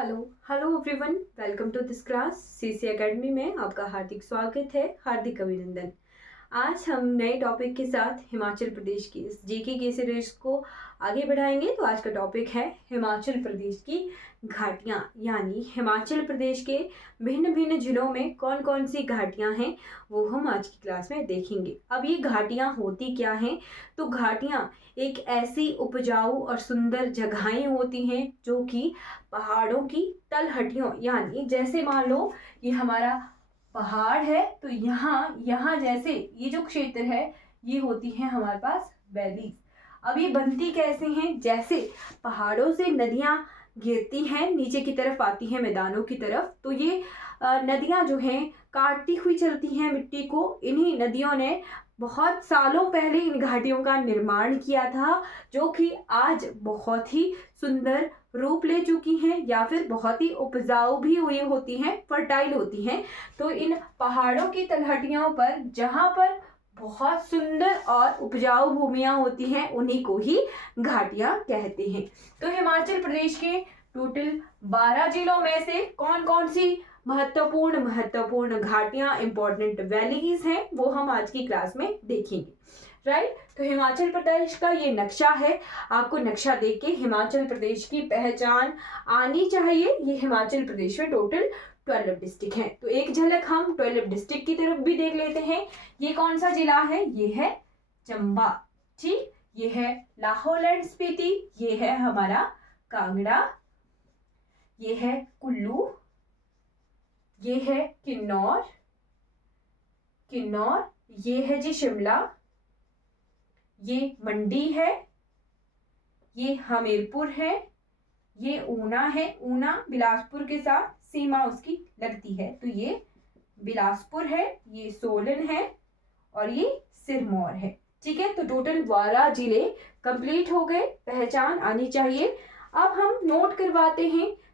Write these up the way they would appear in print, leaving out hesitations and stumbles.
Hello hello everyone, welcome to this class. CC academy में आपका हार्दिक स्वागत है, हार्दिक अभिनंदन। आज हम नए टॉपिक के साथ हिमाचल प्रदेश की इस जीके की सीरीज को आगे बढ़ाएंगे। तो आज का टॉपिक है हिमाचल प्रदेश की घाटियाँ, यानी हिमाचल प्रदेश के भिन्न भिन्न जिलों में कौन कौन सी घाटियाँ हैं वो हम आज की क्लास में देखेंगे। अब ये घाटियाँ होती क्या हैं? तो घाटियाँ एक ऐसी उपजाऊ और सुंदर जगहें होती हैं जो कि पहाड़ों की तलहटियों, यानी जैसे मान लो ये हमारा पहाड़ है तो यहाँ यहाँ जैसे ये जो क्षेत्र है ये होती है हमारे पास वैली। अब ये बनती कैसे हैं? जैसे पहाड़ों से नदियाँ गिरती हैं नीचे की तरफ, आती हैं मैदानों की तरफ, तो ये नदियाँ जो हैं काटती हुई चलती हैं मिट्टी को। इन्हीं नदियों ने बहुत सालों पहले इन घाटियों का निर्माण किया था, जो कि आज बहुत ही सुंदर रूप ले चुकी हैं या फिर बहुत ही उपजाऊ भी हुई होती हैं, फर्टाइल होती हैं। तो इन पहाड़ों की तलहटियों पर जहाँ पर बहुत सुंदर और उपजाऊ भूमियां होती हैं उन्हीं को ही घाटियां कहते हैं। तो हिमाचल प्रदेश के टोटल 12 जिलों में से कौन कौन सी महत्वपूर्ण घाटियां, इंपॉर्टेंट वैलीज हैं वो हम आज की क्लास में देखेंगे। राइट, तो हिमाचल प्रदेश का ये नक्शा है। आपको नक्शा देख के हिमाचल प्रदेश की पहचान आनी चाहिए। ये हिमाचल प्रदेश में टोटल 12 डिस्ट्रिक्ट हैं। तो एक झलक हम 12 डिस्ट्रिक्ट की तरफ भी देख लेते हैं। ये कौन सा जिला है? ये है चंबा। ठीक, ये है लाहौल एंड स्पीति, ये है हमारा कांगड़ा, ये है कुल्लू, ये है किन्नौर, ये है जी शिमला, ये मंडी है, ये हमीरपुर है, ये ऊना है। ऊना बिलासपुर के साथ सीमा उसकी लगती है, तो ये बिलासपुर है, ये सोलन है और ये सिरमौर है। ठीक है, तो टोटल 12 जिले कंप्लीट हो गए, पहचान आनी चाहिए। अब हम नोट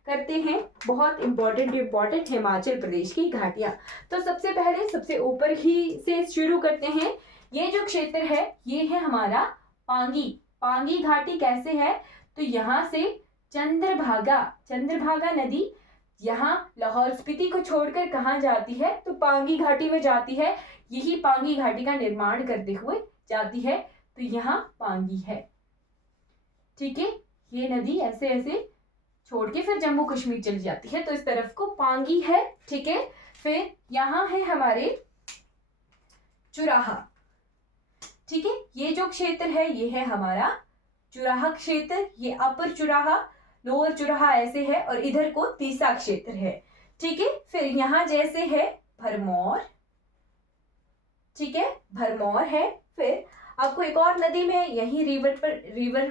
करते हैं बहुत इंपॉर्टेंट हिमाचल प्रदेश की घाटियां। तो सबसे पहले सबसे ऊपर ही से शुरू करते हैं। ये जो क्षेत्र है ये है हमारा पांगी घाटी। कैसे है? तो यहाँ से चंद्रभागा नदी यहाँ लाहौल स्पीति को छोड़कर कहाँ जाती है? तो पांगी घाटी में जाती है। यही पांगी घाटी का निर्माण करते हुए जाती है, तो यहाँ पांगी है। ठीक है, ये नदी ऐसे ऐसे छोड़ के फिर जम्मू कश्मीर चली जाती है, तो इस तरफ को पांगी है। ठीक है, फिर यहाँ है हमारे चुराहा। ठीक है, ये जो क्षेत्र है ये है हमारा चुराहा क्षेत्र। ये अपर चुराहा, लोअर चुराहा ऐसे है, और इधर को तीसरा क्षेत्र है। ठीक है, फिर यहाँ जैसे है भरमौर। ठीक है, भरमौर है। फिर आपको एक और नदी में यही रिवर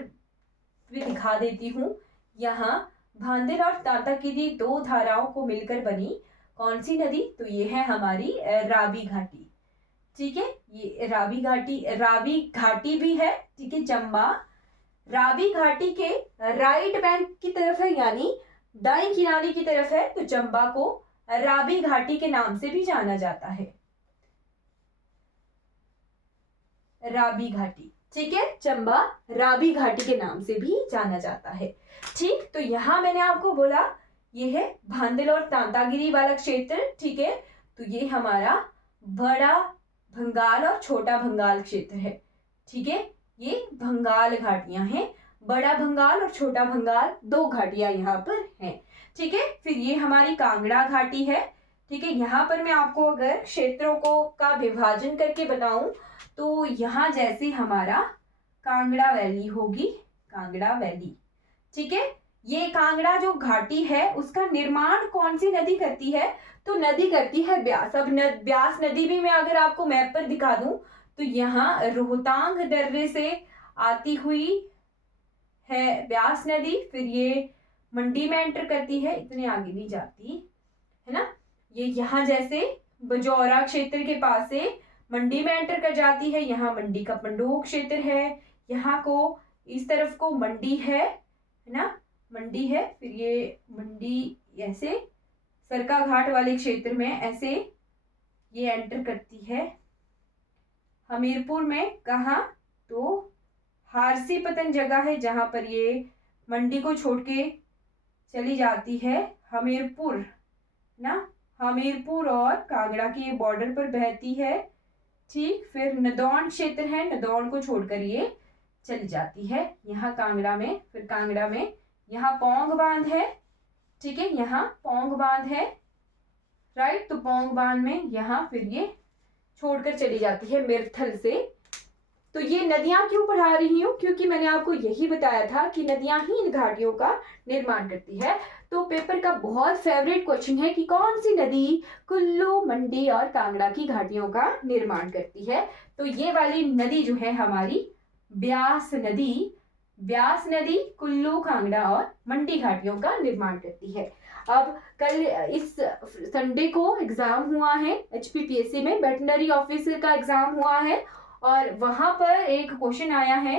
भी दिखा देती हूँ। यहाँ भांदर और तांताकीरी दो धाराओं को मिलकर बनी कौन सी नदी? तो ये है हमारी रावी घाटी। ठीक है, ये रावी घाटी भी है। ठीक है, चंबा रावी घाटी के राइट बैंक की तरफ है, यानी दाएं किनारे की तरफ है, तो चंबा को रावी घाटी के नाम से भी जाना जाता है। रावी घाटी, ठीक है, चंबा रावी घाटी के नाम से भी जाना जाता है। ठीक, तो यहां मैंने आपको बोला ये है भांदल और तांतागिरी वाला क्षेत्र। ठीक है, तो ये हमारा बड़ा भंगाल और छोटा भंगाल क्षेत्र है। ठीक है, ये भंगाल घाटियां हैं। बड़ा भंगाल और छोटा भंगाल दो घाटियां यहाँ पर हैं। ठीक है, फिर ये हमारी कांगड़ा घाटी है। ठीक है, यहाँ पर मैं आपको अगर क्षेत्रों को का विभाजन करके बताऊं तो यहाँ जैसे हमारा कांगड़ा वैली होगी, कांगड़ा वैली। ठीक है, ये कांगड़ा जो घाटी है उसका निर्माण कौन सी नदी करती है? तो नदी करती है ब्यास। अब ब्यास नदी भी मैं अगर आपको मैप पर दिखा दूं तो यहाँ रोहतांग दर्रे से आती हुई है ब्यास नदी, फिर ये मंडी में एंटर करती है, इतने आगे नहीं जाती है ना। ये यहाँ जैसे बजौरा क्षेत्र के पास से मंडी में एंटर कर जाती है। यहाँ मंडी का पंडोह क्षेत्र है, यहाँ को इस तरफ को मंडी है ना, मंडी है। फिर ये मंडी ऐसे सरका घाट वाले क्षेत्र में ऐसे ये एंटर करती है हमीरपुर में। कहाँ? तो हारसी पतन जगह है जहां पर ये मंडी को छोड़ के चली जाती है हमीरपुर ना, हमीरपुर और कांगड़ा के बॉर्डर पर बहती है। ठीक, फिर नदौन क्षेत्र है, नदौन को छोड़कर ये चली जाती है यहाँ कांगड़ा में। फिर कांगड़ा में यहाँ पौंग बांध है, ठीक है, यहाँ पौंग बांध है, राइट। तो पौंग बांध में यहाँ फिर ये छोड़कर चली जाती है मिरथल से। तो ये नदियां क्यों पढ़ा रही हूँ, क्योंकि मैंने आपको यही बताया था कि नदियां ही इन घाटियों का निर्माण करती है। तो पेपर का बहुत फेवरेट क्वेश्चन है कि कौन सी नदी कुल्लू, मंडी और कांगड़ा की घाटियों का निर्माण करती है। तो ये वाली नदी जो है हमारी ब्यास नदी, ब्यास नदी कुल्लू, कांगड़ा और मंडी घाटियों का निर्माण करती है। अब कल इस संडे को एग्जाम हुआ है HPPSC में, वेटनरी ऑफिसर का एग्जाम हुआ है और वहां पर एक क्वेश्चन आया है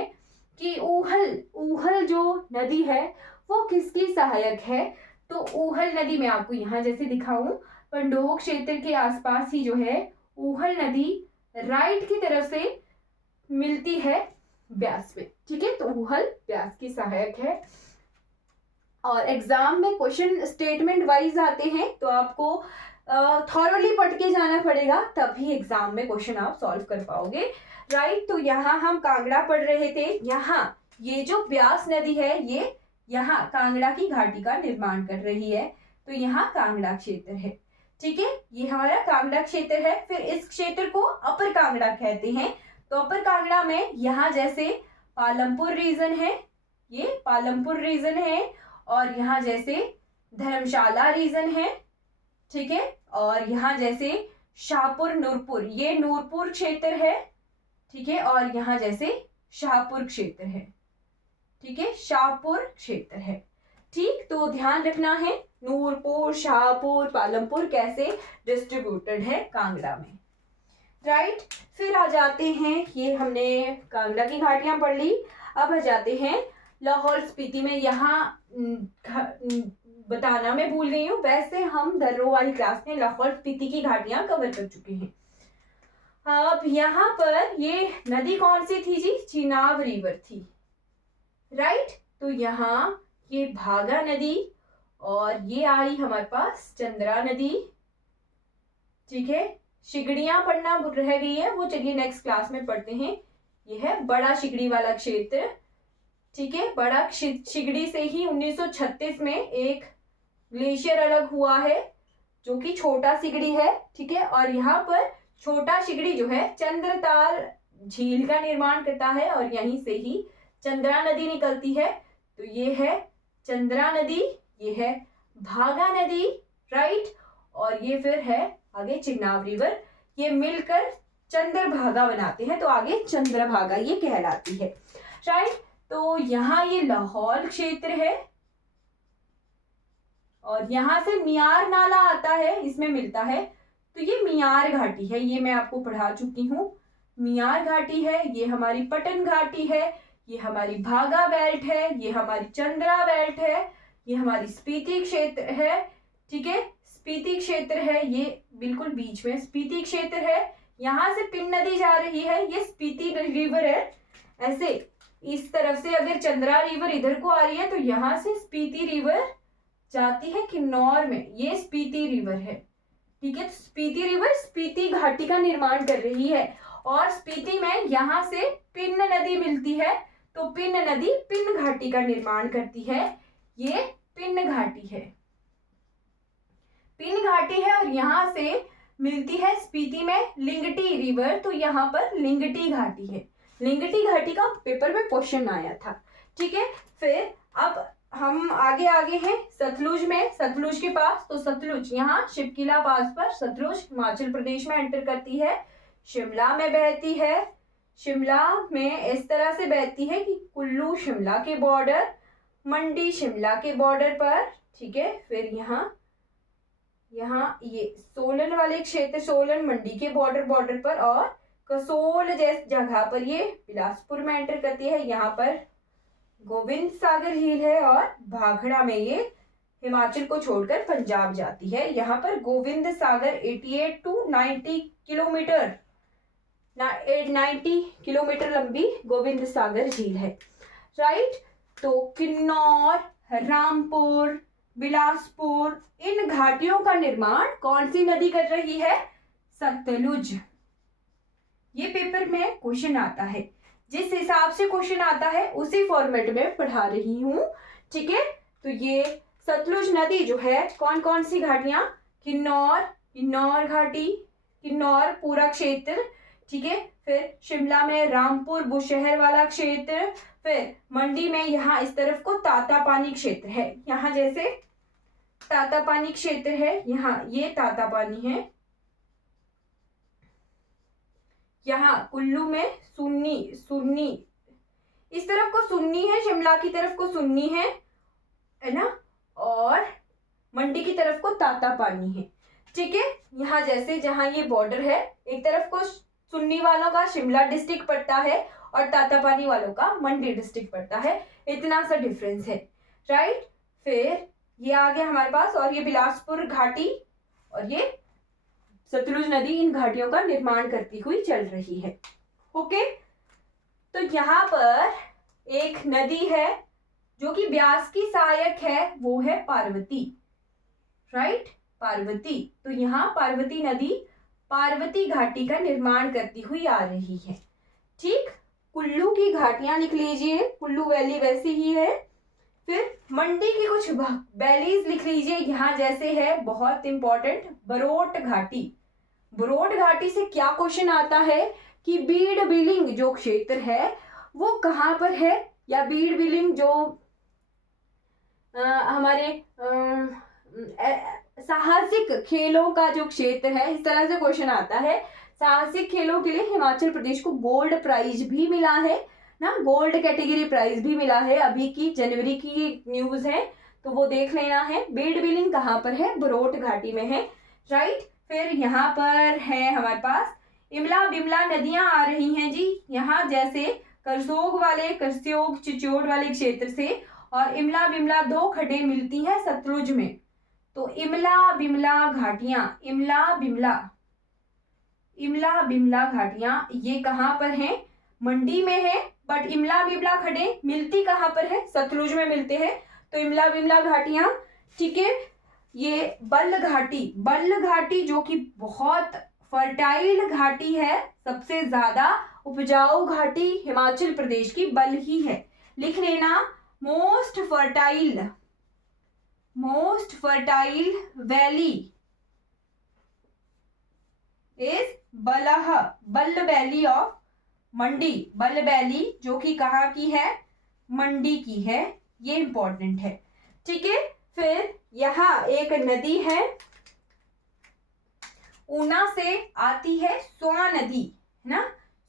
कि ऊहल जो नदी है वो किसकी सहायक है। तो ऊहल नदी मैं आपको यहाँ जैसे दिखाऊं, पंडोह क्षेत्र के आसपास ही जो है ऊहल नदी राइट की तरफ से मिलती है ब्यास में, ठीक है। तो ऊहल ब्यास की सहायक है। और एग्जाम में क्वेश्चन स्टेटमेंट वाइज आते हैं, तो आपको थॉरोली पढ़ के जाना पड़ेगा, तभी एग्जाम में क्वेश्चन आप सॉल्व कर पाओगे, राइट। तो यहाँ हम कांगड़ा पढ़ रहे थे। यहाँ ये जो ब्यास नदी है ये यहाँ कांगड़ा की घाटी का निर्माण कर रही है। तो यहाँ कांगड़ा क्षेत्र है, ठीक है, ये हमारा कांगड़ा क्षेत्र है। फिर इस क्षेत्र को अपर कांगड़ा कहते हैं। तो अपर कांगड़ा में यहाँ जैसे पालमपुर रीजन है, ये पालमपुर रीजन है, और यहाँ जैसे धर्मशाला रीजन है, ठीक है, और यहाँ जैसे शाहपुर नूरपुर, ये नूरपुर क्षेत्र है, ठीक है, और यहाँ जैसे शाहपुर क्षेत्र है, ठीक है, शाहपुर क्षेत्र है, ठीक। तो ध्यान रखना है नूरपुर, शाहपुर, पालमपुर कैसे डिस्ट्रीब्यूटेड है कांगड़ा में, राइट। फिर आ जाते हैं, ये हमने कांगड़ा की घाटियां पढ़ ली। अब आ जाते हैं लाहौल स्पीति में। यहाँ बताना मैं भूल गई हूँ, वैसे हम दर्रों वाली क्लास में लाहौल स्पीति की घाटियां कवर कर चुके हैं। अब यहाँ पर ये नदी कौन सी थी जी, चिनाब रिवर थी, राइट। तो यहाँ ये भागा नदी और ये आई हमारे पास चंद्रा नदी, ठीक है। शिगड़ियां पढ़ना रह गई है, वो चलिए नेक्स्ट क्लास में पढ़ते हैं। ये है बड़ा शिगड़ी वाला क्षेत्र, ठीक है। बड़ा शिगड़ी से ही 1936 में एक ग्लेशियर अलग हुआ है जो कि छोटा सिगड़ी है, ठीक है। और यहाँ पर छोटा शिगड़ी जो है चंद्रताल झील का निर्माण करता है और यहीं से ही चंद्रा नदी निकलती है। तो ये है चंद्रा नदी, ये है भागा नदी, राइट। और ये फिर है आगे चिनाब रिवर, ये मिलकर चंद्रभागा बनाते हैं, तो आगे चंद्रभागा ये कहलाती है, राइट। तो यहाँ ये लाहौल क्षेत्र है और यहाँ से मियार नाला आता है, इसमें मिलता है। तो ये मियार घाटी है, ये मैं आपको पढ़ा चुकी हूँ, मियार घाटी है। ये हमारी पटन घाटी है, ये हमारी भागा बेल्ट है, ये हमारी चंद्रा बेल्ट है, ये हमारी स्पीति क्षेत्र है, ठीक है। स्पीति क्षेत्र है, ये बिल्कुल बीच में स्पीति क्षेत्र है। यहाँ से पिन नदी जा रही है, ये स्पीति रिवर है। ऐसे इस तरफ से अगर चंद्रा रिवर इधर को आ रही है तो यहाँ से स्पीति रिवर जाती है किन्नौर में, ये स्पीति रिवर है, ठीक है। स्पीति रिवर स्पीति घाटी का निर्माण कर रही है और स्पीति में यहाँ से पिन नदी मिलती है, तो पिन नदी पिन घाटी का निर्माण करती है, ये पिन घाटी है, पिन घाटी है। और यहाँ से मिलती है स्पीति में लिंगटी रिवर, तो यहाँ पर लिंगटी घाटी है। लिंगटी घाटी का पेपर में क्वेश्चन आया था, ठीक है। फिर अब हम आगे हैं सतलुज में, सतलुज के पास। तो सतलुज यहाँ शिवकिला पास पर सतलुज हिमाचल प्रदेश में एंटर करती है, शिमला में बहती है। शिमला में इस तरह से बहती है कि कुल्लू शिमला के बॉर्डर, मंडी शिमला के बॉर्डर पर, ठीक है। फिर यहाँ ये सोलन वाले क्षेत्र, सोलन मंडी के बॉर्डर पर, और कसोल जैसी जगह पर ये बिलासपुर में एंटर करती है। यहाँ पर गोविंद सागर झील है और भाखड़ा में ये हिमाचल को छोड़कर पंजाब जाती है। यहाँ पर गोविंद सागर 88 to 90 किलोमीटर 90 किलोमीटर लंबी गोविंद सागर झील है, राइट। तो किन्नौर, रामपुर, बिलासपुर, इन घाटियों का निर्माण कौन सी नदी कर रही है? सतलुज। ये पेपर में क्वेश्चन आता है, जिस हिसाब से क्वेश्चन आता है उसी फॉर्मेट में पढ़ा रही हूँ, ठीक है। तो ये सतलुज नदी जो है, कौन कौन सी घाटियां? किन्नौर घाटी, किन्नौर पूरा क्षेत्र, ठीक है। फिर शिमला में रामपुर बुशहर वाला क्षेत्र, फिर मंडी में यहाँ इस तरफ को तातापानी क्षेत्र है, यहाँ जैसे तातापानी क्षेत्र है, यहाँ ये तातापानी है, यहाँ कुल्लू में सुन्नी इस तरफ को सुन्नी है, शिमला की तरफ को सुन्नी है ना, और मंडी की तरफ को तातापानी है, ठीक है। यहाँ जैसे जहाँ ये बॉर्डर है, एक तरफ को सुन्नी वालों का शिमला डिस्ट्रिक्ट पड़ता है और तातापानी वालों का मंडी डिस्ट्रिक्ट पड़ता है, इतना सा डिफरेंस है, राइट। फिर ये आ गया हमारे पास, और ये बिलासपुर घाटी और ये सतलुज नदी इन घाटियों का निर्माण करती हुई चल रही है, ओके। तो यहाँ पर एक नदी है जो कि ब्यास की सहायक है, वो है पार्वती, राइट, पार्वती। तो यहाँ पार्वती नदी पार्वती घाटी का निर्माण करती हुई आ रही है, ठीक। कुल्लू की घाटियां लिख लीजिए, कुल्लू वैली वैसी ही है। फिर मंडी की कुछ वैलीज लिख लीजिए, यहाँ जैसे है, बहुत इंपॉर्टेंट, बरोट घाटी। बरोट घाटी से क्या क्वेश्चन आता है कि बीड़ बिलिंग जो क्षेत्र है वो कहाँ पर है, या बीड़ बिलिंग जो हमारे साहसिक खेलों का जो क्षेत्र है, इस तरह से क्वेश्चन आता है। साहसिक खेलों के लिए हिमाचल प्रदेश को गोल्ड प्राइज भी मिला है ना, गोल्ड कैटेगरी प्राइज भी मिला है, अभी की जनवरी की न्यूज है, तो वो देख लेना है। बीड़ बिलिंग कहाँ पर है? बरोट घाटी में है, राइट। फिर यहाँ पर है हमारे पास इमला बिमला नदियां आ रही हैं जी, यहाँ जैसे करसोग चिचोड़ वाले क्षेत्र से, और इमला बिमला दो खड्डे मिलती हैं सतलुज में, तो इमला बिमला घाटियां ये कहाँ पर हैं? मंडी में है, बट इमला बिमला खड्डे मिलती कहाँ पर है? सतलुज में मिलते हैं, तो इमला बिमला घाटियां, ठीक है। ये बल्ल घाटी जो कि बहुत फर्टाइल घाटी है, सबसे ज्यादा उपजाऊ घाटी हिमाचल प्रदेश की बल्ल ही है, लिख लेना। मोस्ट फर्टाइल वैली इज बल्ल वैली ऑफ मंडी, बल्ल वैली जो कि कहाँ की है? मंडी की है, ये इंपॉर्टेंट है, ठीक है। फिर यहाँ एक नदी है, ऊना से आती है, स्वां नदी है ना,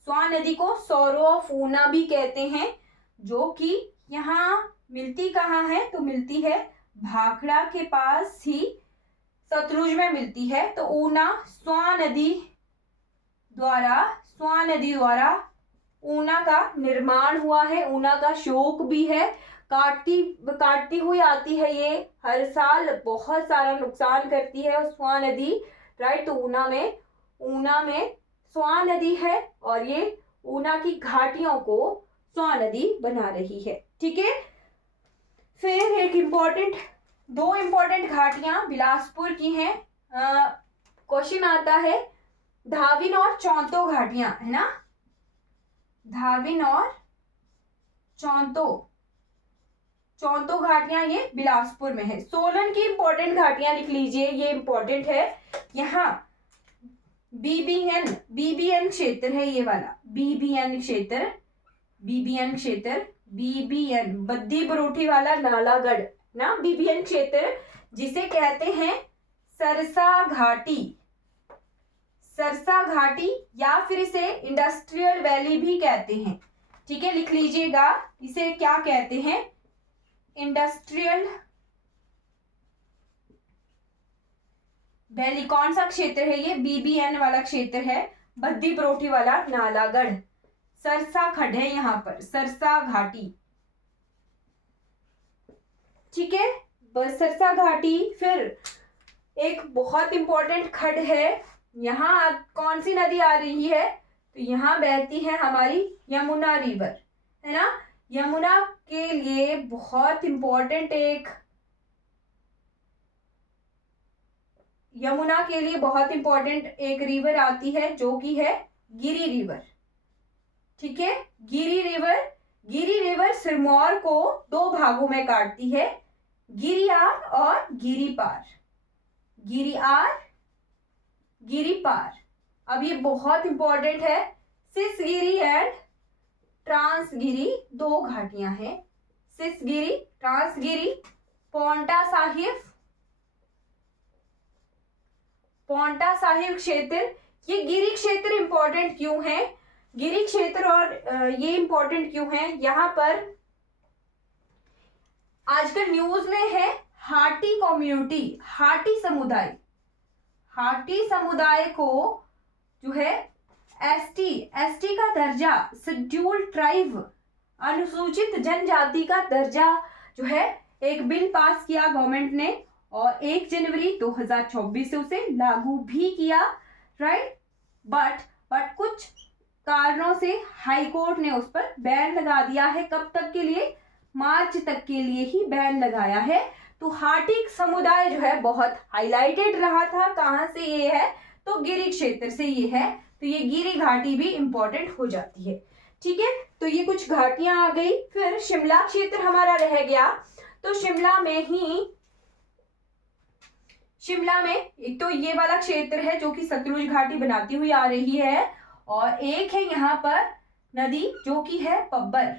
स्वां नदी को सौरो ऑफ ऊना भी कहते हैं, जो कि यहाँ मिलती कहाँ है? तो मिलती है भाखड़ा के पास ही, सतलुज में मिलती है। तो ऊना स्वां नदी द्वारा ऊना का निर्माण हुआ है, ऊना का शोक भी है, काटती हुई आती है, ये हर साल बहुत सारा नुकसान करती है स्वां नदी, राइट। तो ऊना में स्वां नदी है, और ये ऊना की घाटियों को स्वां नदी बना रही है, ठीक है। फिर दो इम्पोर्टेंट घाटियां बिलासपुर की हैं, क्वेश्चन आता है धाविन और चौंतो घाटियां, है ना, धाविन और चौंतो घाटियां ये बिलासपुर में है। सोलन की इंपॉर्टेंट घाटियां लिख लीजिए, ये इंपॉर्टेंट है। यहाँ बीबीएन क्षेत्र है, ये वाला बीबीएन क्षेत्र बद्दी बरोठी वाला नालागढ़ ना, बीबीएन क्षेत्र जिसे कहते हैं सरसा घाटी या फिर इसे इंडस्ट्रियल वैली भी कहते हैं, ठीक है, लिख लीजिएगा। इसे क्या कहते हैं? Industrial valley. कौन सा क्षेत्र है ये? बीबीएन वाला क्षेत्र है, बद्दी बरोठी वाला नालागढ़, सरसा खड्ड है यहाँ पर, सरसा घाटी, ठीक है, बस सरसा घाटी। फिर एक बहुत इंपॉर्टेंट खड्ड है, यहाँ कौन सी नदी आ रही है? तो यहाँ बहती है हमारी यमुना रिवर, है ना। यमुना के लिए बहुत इंपॉर्टेंट एक यमुना के लिए बहुत इंपॉर्टेंट एक रिवर आती है जो कि है गिरी रिवर। ठीक है, गिरी रिवर सिरमौर को दो भागों में काटती है, गिरियार और गिरिपार। गिरियार, गिरिपार। अब ये बहुत इंपॉर्टेंट है, सिसगिरी एंड ट्रांसगिरी दो घाटियां हैं, सिसगिरी, ट्रांसगिरी। पांवटा साहिब क्षेत्र, ये गिरी क्षेत्र इंपॉर्टेंट क्यों है? गिरी क्षेत्र और ये इंपॉर्टेंट क्यों है? यहाँ पर आजकल न्यूज में है हाटी कम्युनिटी, हाटी समुदाय को जो है एसटी का दर्जा, शेड्यूल्ड ट्राइब, अनुसूचित जनजाति का दर्जा जो है एक बिल पास किया गवर्नमेंट ने और 1 जनवरी 2024 से उसे लागू भी किया, राइट। बट कुछ कारणों से हाई कोर्ट ने उस पर बैन लगा दिया है। कब तक के लिए? मार्च तक के लिए ही बैन लगाया है। तो हाटी समुदाय जो है बहुत हाईलाइटेड रहा था। कहाँ से ये है? तो गिरी क्षेत्र से ये है, तो ये गिरी घाटी भी इंपॉर्टेंट हो जाती है। ठीक है, तो ये कुछ घाटियां आ गई। फिर शिमला क्षेत्र हमारा रह गया। तो शिमला में एक तो ये वाला क्षेत्र है जो कि सतलुज घाटी बनाती हुई आ रही है, और एक है यहाँ पर नदी जो कि है पब्बर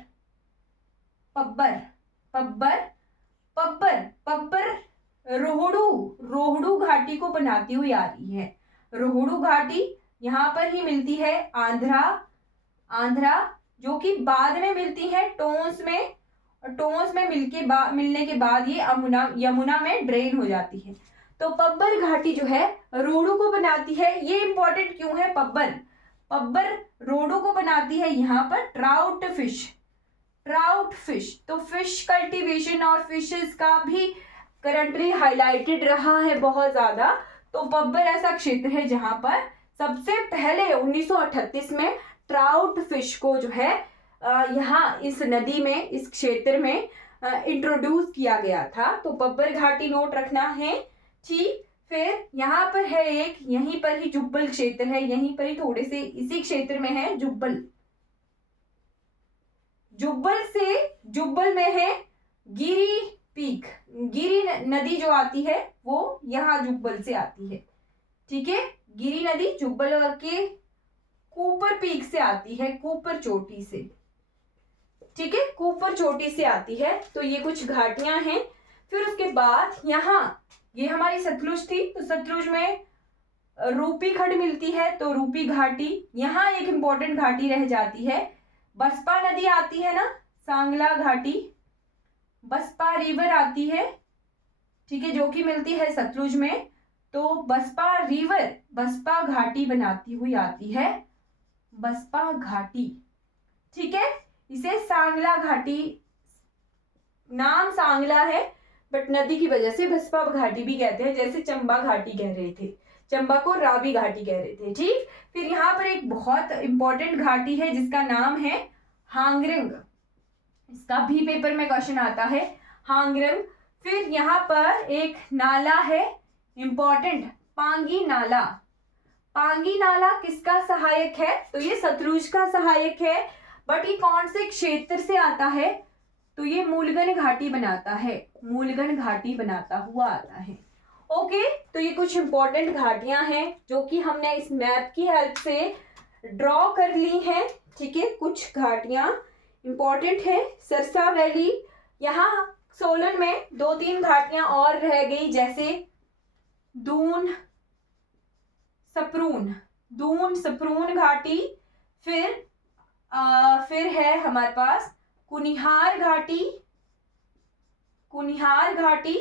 रोहड़ू घाटी को बनाती हुई आ रही है। रोहड़ू घाटी यहाँ पर ही मिलती है आंध्रा जो कि बाद में मिलती है टोंस में, और टोंस में मिलने के बाद ये यमुना में ड्रेन हो जाती है। तो पब्बर घाटी जो है रोहड़ू को बनाती है। ये इंपॉर्टेंट क्यों है? पब्बर रोहड़ू को बनाती है यहाँ पर ट्राउट फिश। तो फिश कल्टीवेशन और फिशेस का भी करंटली हाईलाइटेड रहा है बहुत ज्यादा। तो पब्बर ऐसा क्षेत्र है जहां पर सबसे पहले 1938 में ट्राउट फिश को जो है यहाँ इस नदी में, इस क्षेत्र में इंट्रोड्यूस किया गया था। तो पब्बर घाटी नोट रखना है। ठीक, फिर यहाँ पर है एक, यहीं पर ही जुब्बल क्षेत्र है, यहीं पर ही थोड़े से इसी क्षेत्र में है जुब्बल में है गिरी पीक। गिरी नदी जो आती है वो यहाँ जुब्बल से आती है। ठीक है, गिरी नदी जुब्बल के कूपर पीक से आती है, कूपर चोटी से। ठीक है, कूपर चोटी से आती है। तो ये कुछ घाटियां हैं। फिर उसके बाद यहाँ ये हमारी सतलुज थी, तो सतलुज में रूपी खंड मिलती है, तो रूपी घाटी। यहाँ एक इंपॉर्टेंट घाटी रह जाती है, बसपा नदी आती है ना, सांगला घाटी, बसपा रिवर आती है। ठीक है, जो कि मिलती है सतलुज में। तो बसपा रिवर बसपा घाटी बनाती हुई आती है, बसपा घाटी। ठीक है, इसे सांगला घाटी, नाम सांगला है बट नदी की वजह से बसपा घाटी भी कहते हैं, जैसे चंबा घाटी कह रहे थे, चंबा को रावी घाटी कह रहे थे। ठीक, फिर यहाँ पर एक बहुत इंपॉर्टेंट घाटी है जिसका नाम है हांगरंग। इसका भी पेपर में क्वेश्चन आता है, हांगरंग। फिर यहाँ पर एक नाला है इंपॉर्टेंट, पांगी नाला। पांगी नाला किसका सहायक है? तो ये सतलुज का सहायक है, बट ये कौन से क्षेत्र से आता है? तो ये मूलगन घाटी बनाता है, मूलगन घाटी बनाता हुआ आता है। ओके, तो ये कुछ इंपॉर्टेंट घाटियां हैं जो कि हमने इस मैप की हेल्प से ड्रॉ कर ली हैं। ठीक है, कुछ घाटियां इंपॉर्टेंट है। सरसा वैली, यहाँ सोलन में 2-3 घाटियां और रह गई, जैसे दून सप्रून घाटी। फिर है हमारे पास कुनिहार घाटी।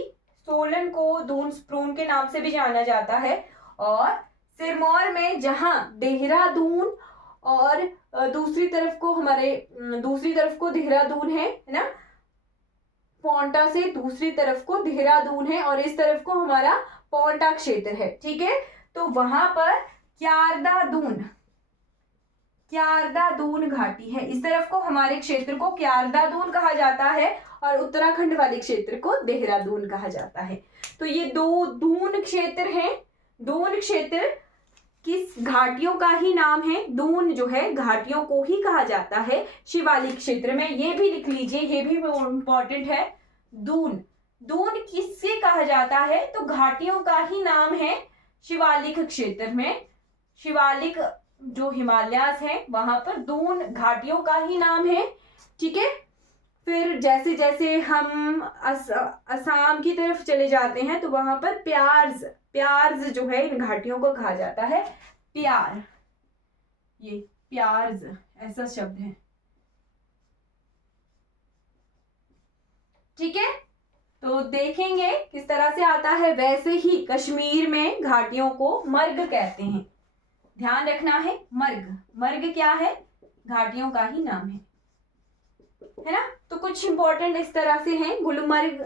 सोलन को दून सप्रून के नाम से भी जाना जाता है। और सिरमौर में जहां देहरादून और दूसरी तरफ को देहरादून है ना, पांवटा से दूसरी तरफ को देहरादून है और इस तरफ को हमारा पांवटा क्षेत्र है। ठीक है, तो वहां पर क्यारदादून घाटी है। इस तरफ को हमारे क्षेत्र को क्यारदादून कहा जाता है और उत्तराखंड वाले क्षेत्र को देहरादून कहा जाता है। तो ये 2 दून क्षेत्र हैं दून क्षेत्र किस घाटियों का ही नाम है? दून जो है घाटियों को ही कहा जाता है शिवालिक क्षेत्र में। ये भी लिख लीजिए, ये भी इंपॉर्टेंट है। दून, दून किससे कहा जाता है? तो घाटियों का ही नाम है शिवालिक क्षेत्र में। शिवालिक जो हिमालयास है वहां पर दून घाटियों का ही नाम है। ठीक है। फिर जैसे जैसे हम असम की तरफ चले जाते हैं तो वहां पर प्यार्स, प्यार्स जो है इन घाटियों को कहा जाता है प्यार। ये प्यार्स ऐसा शब्द है। ठीक है, तो देखेंगे किस तरह से आता है। वैसे ही कश्मीर में घाटियों को मर्ग कहते हैं। ध्यान रखना है, मर्ग, मर्ग क्या है? घाटियों का ही नाम है ना। तो कुछ इंपॉर्टेंट इस तरह से हैं। गुलमर्ग,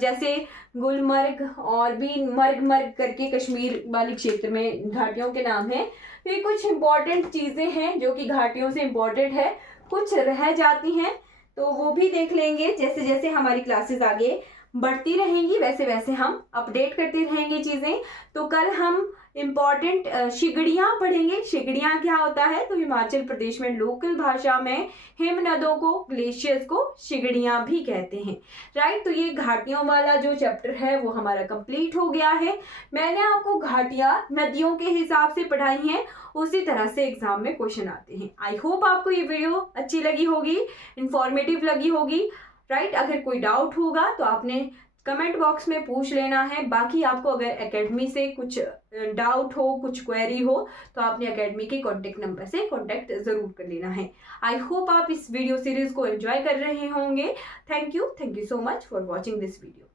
जैसे गुलमर्ग और भी मर्ग मर्ग करके कश्मीर वाली क्षेत्र में घाटियों के नाम है। तो ये कुछ इंपॉर्टेंट चीजें हैं जो कि घाटियों से इंपॉर्टेंट है। कुछ रह जाती हैं तो वो भी देख लेंगे। जैसे जैसे हमारी क्लासेस आगे बढ़ती रहेंगी वैसे वैसे हम अपडेट करते रहेंगे चीजें। तो कल हम इम्पॉर्टेंट शिगड़ियाँ पढ़ेंगे। शिगड़ियाँ क्या होता है? तो हिमाचल प्रदेश में लोकल भाषा में हिम नदों को, ग्लेशियर्स को शिगड़ियाँ भी कहते हैं। राइट, तो ये घाटियों वाला जो चैप्टर है वो हमारा कंप्लीट हो गया है। मैंने आपको घाटियाँ नदियों के हिसाब से पढ़ाई हैं, उसी तरह से एग्जाम में क्वेश्चन आते हैं। आई होप आपको ये वीडियो अच्छी लगी होगी, इंफॉर्मेटिव लगी होगी। राइट, अगर कोई डाउट होगा तो आपने कमेंट बॉक्स में पूछ लेना है। बाकी आपको अगर एकेडमी से कुछ डाउट हो, कुछ क्वेरी हो तो आपने एकेडमी के कॉन्टेक्ट नंबर से कॉन्टेक्ट जरूर कर लेना है। आई होप आप इस वीडियो सीरीज को एंजॉय कर रहे होंगे। Thank you so much for watching this video.